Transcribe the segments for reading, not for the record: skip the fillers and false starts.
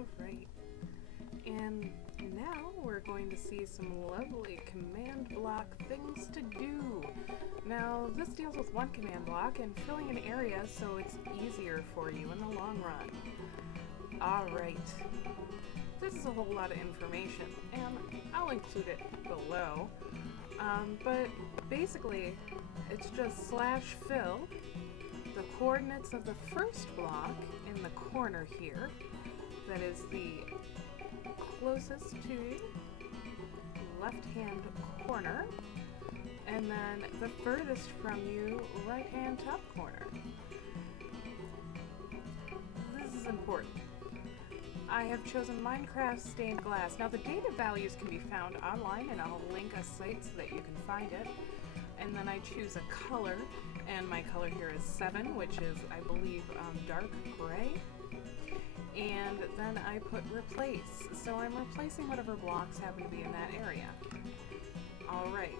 Alright, and now we're going to see some lovely command block things to do. Now, this deals with one command block and filling an area so it's easier for you in the long run. Alright, this is a whole lot of information, and I'll include it below, but basically it's just /fill the coordinates of the first block in the corner here, that is the closest to left-hand corner, and then the furthest from you right-hand top corner. This is important. I have chosen Minecraft stained glass. Now the data values can be found online, and I'll link a site so that you can find it. And then I choose a color, and my color here is 7, which is, I believe, dark gray. And then I put replace. So I'm replacing whatever blocks happen to be in that area. Alright.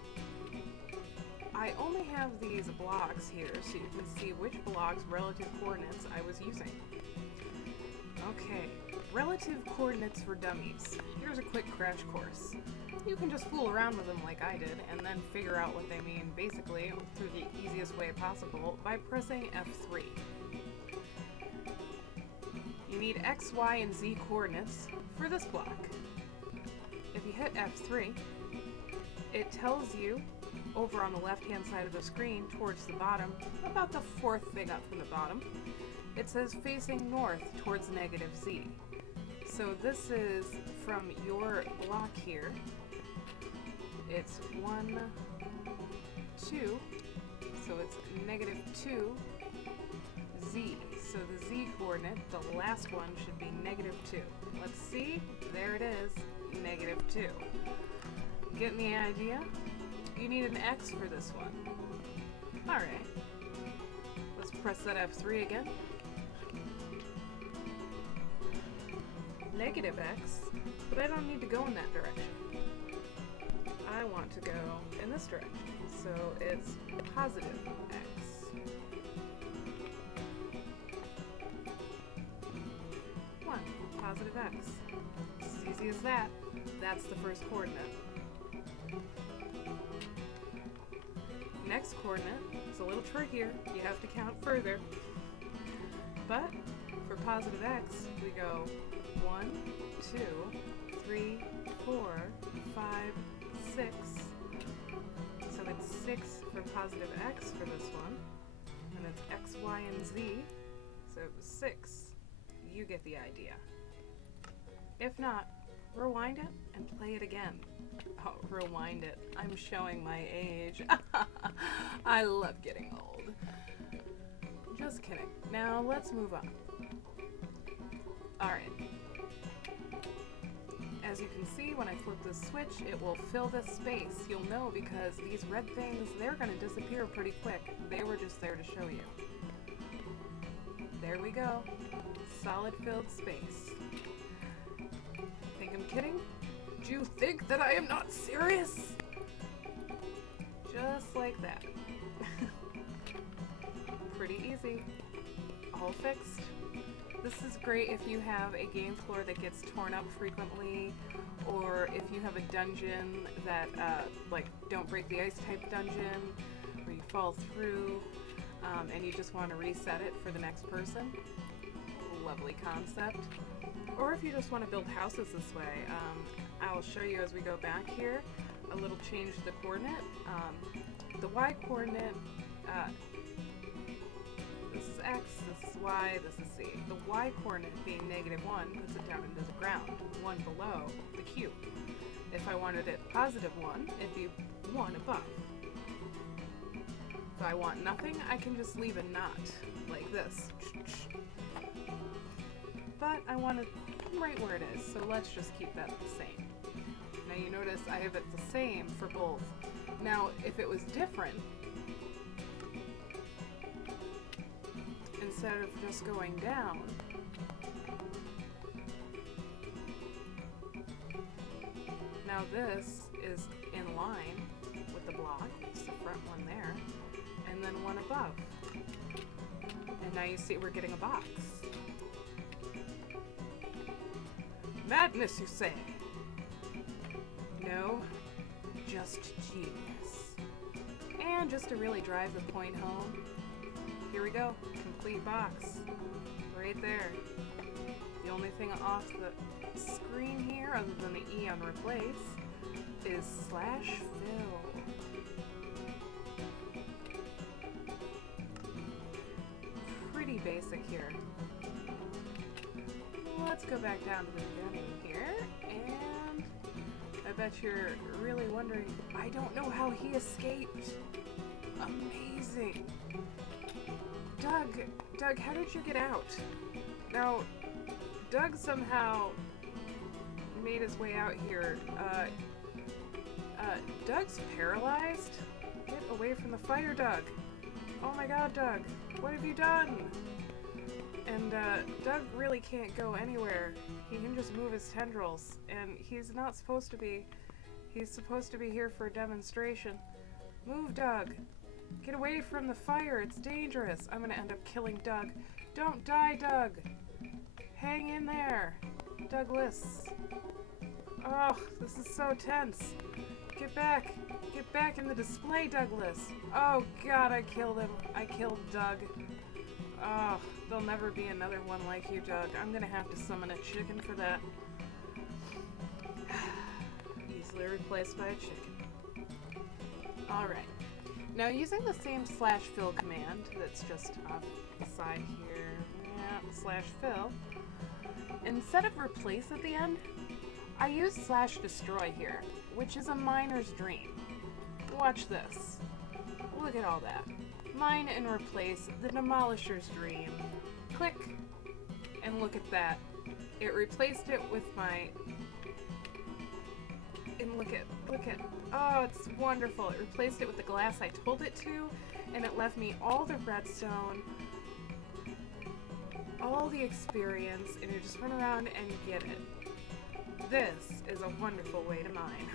I only have these blocks here so you can see which blocks' relative coordinates I was using. Okay, relative coordinates for dummies. Here's a quick crash course. You can just fool around with them like I did and then figure out what they mean basically through the easiest way possible by pressing F3. You need X, Y, and Z coordinates for this block. If you hit F3, it tells you over on the left-hand side of the screen towards the bottom, about the fourth thing up from the bottom, it says facing north towards negative Z. So this is from your block here. It's 1, 2, so it's negative 2, Z. So the Z coordinate, the last one, should be negative 2. Let's see, there it is, negative 2. Getting the idea? You need an X for this one. Alright, let's press that F3 again. Negative X, but I don't need to go in that direction. I want to go in this direction, so it's positive X. 1, positive X. It's as easy as that. That's the first coordinate. Next coordinate is a little trickier. You have to count further. But for positive X, we go 1, 2, 3, 4, 5, 6. So it's 6 for positive X for this one. And it's X, Y, and Z. So it was 6. You get the idea. If not, rewind it and play it again. Oh, rewind it. I'm showing my age. I love getting old. Just kidding. Now let's move on. Alright. As you can see, when I flip this switch, it will fill this space. You'll know because these red things, they're going to disappear pretty quick. They were just there to show you. There we go. Solid filled space. Think I'm kidding? Do you think that I am not serious? Just like that. Pretty easy. All fixed. This is great if you have a game floor that gets torn up frequently, or if you have a dungeon that, like, don't break the ice type dungeon, where you fall through, and you just want to reset it for the next person. Lovely concept. Or if you just want to build houses this way, I'll show you as we go back here a little change to the coordinate. The Y coordinate, this is X, this is Y, this is Z. The Y coordinate being negative 1 puts it down into the ground, 1 below the cube. If I wanted it positive 1, it'd be 1 above. If I want nothing, I can just leave a knot, like this. But I want it right where it is, so let's just keep that the same. Now you notice I have it the same for both. Now, if it was different, instead of just going down, now this is in line with the block, it's the front one there, and then one above. And now you see we're getting a box. Madness, you say? No, just genius. And just to really drive the point home, here we go, complete box, right there. The only thing off the screen here, other than the E on replace, is /fill. Pretty basic here. Let's go back down to the beginning here, and I bet you're really wondering, I don't know how he escaped. Amazing. Doug, how did you get out? Now, Doug somehow made his way out here. Doug's paralyzed? Get away from the fire, Doug. Oh my god, Doug, what have you done? And Doug really can't go anywhere. He can just move his tendrils, and he's not supposed to be. He's supposed to be here for a demonstration. Move, Doug. Get away from the fire, it's dangerous. I'm gonna end up killing Doug. Don't die, Doug. Hang in there, Douglas. Oh, this is so tense. Get back in the display, Douglas. Oh god, I killed him. I killed Doug. Oh, there'll never be another one like you, Doug. I'm gonna have to summon a chicken for that. Easily replaced by a chicken. Alright. Now, using the same /fill command that's just off the side here, /fill, instead of replace at the end, I use /destroy here, which is a miner's dream. Watch this. Look at all that. Mine and replace, the demolisher's dream. Click, and look at that. It replaced it with my... And look at, oh, it's wonderful. It replaced it with the glass I told it to, and it left me all the redstone, all the experience, and you just run around and get it. This is a wonderful way to mine.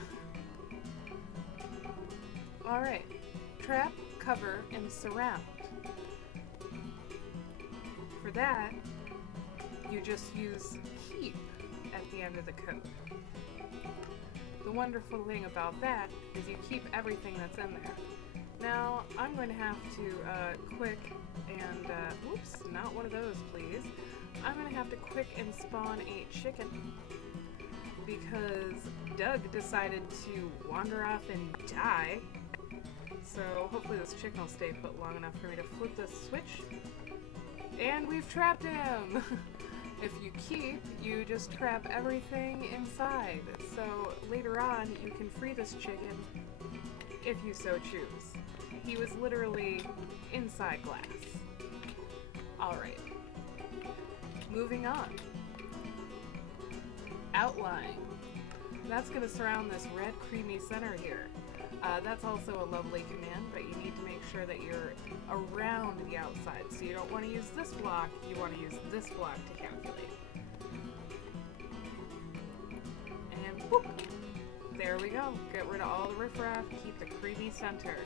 Alright, trap, cover, and surround. For that, you just use keep at the end of the code. The wonderful thing about that is you keep everything that's in there. Now, I'm going to have to quick and, oops, not one of those, please. I'm going to have to quick and spawn a chicken because Doug decided to wander off and die. So hopefully this chicken will stay put long enough for me to flip this switch. And we've trapped him! If you keep, you just trap everything inside. So later on, you can free this chicken if you so choose. He was literally inside glass. Alright. Moving on. Outline. That's going to surround this red creamy center here. That's also a lovely command, but you need to make sure that you're around the outside. So you don't want to use this block, you want to use this block to calculate. And whoop! There we go. Get rid of all the riffraff, keep the creamy center.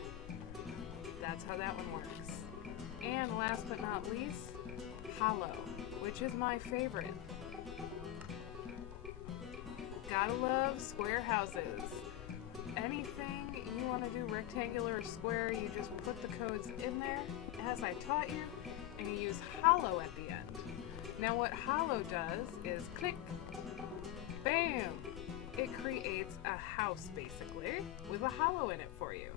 That's how that one works. And last but not least, hollow, which is my favorite. Gotta love square houses. Anything you want to do rectangular or square, you just put the codes in there as I taught you, and you use hollow at the end. Now what hollow does is click, bam! It creates a house basically with a hollow in it for you.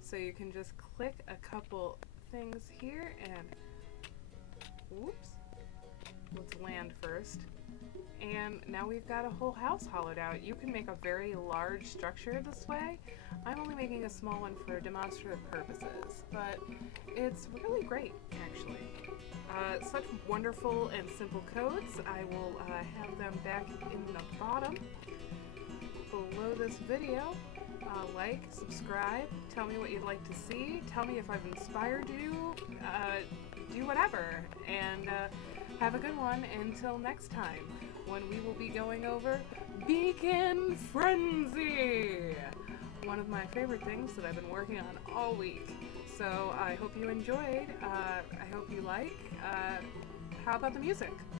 So you can just click a couple things here and whoops, let's land first. And now we've got a whole house hollowed out. You can make a very large structure this way. I'm only making a small one for demonstrative purposes, but it's really great, actually. Such wonderful and simple codes. I will have them back in the bottom below this video. Like, subscribe, tell me what you'd like to see, tell me if I've inspired you, do whatever, and have a good one until next time, when we will be going over Beacon Frenzy! One of my favorite things that I've been working on all week. So I hope you enjoyed, I hope you like. How about the music?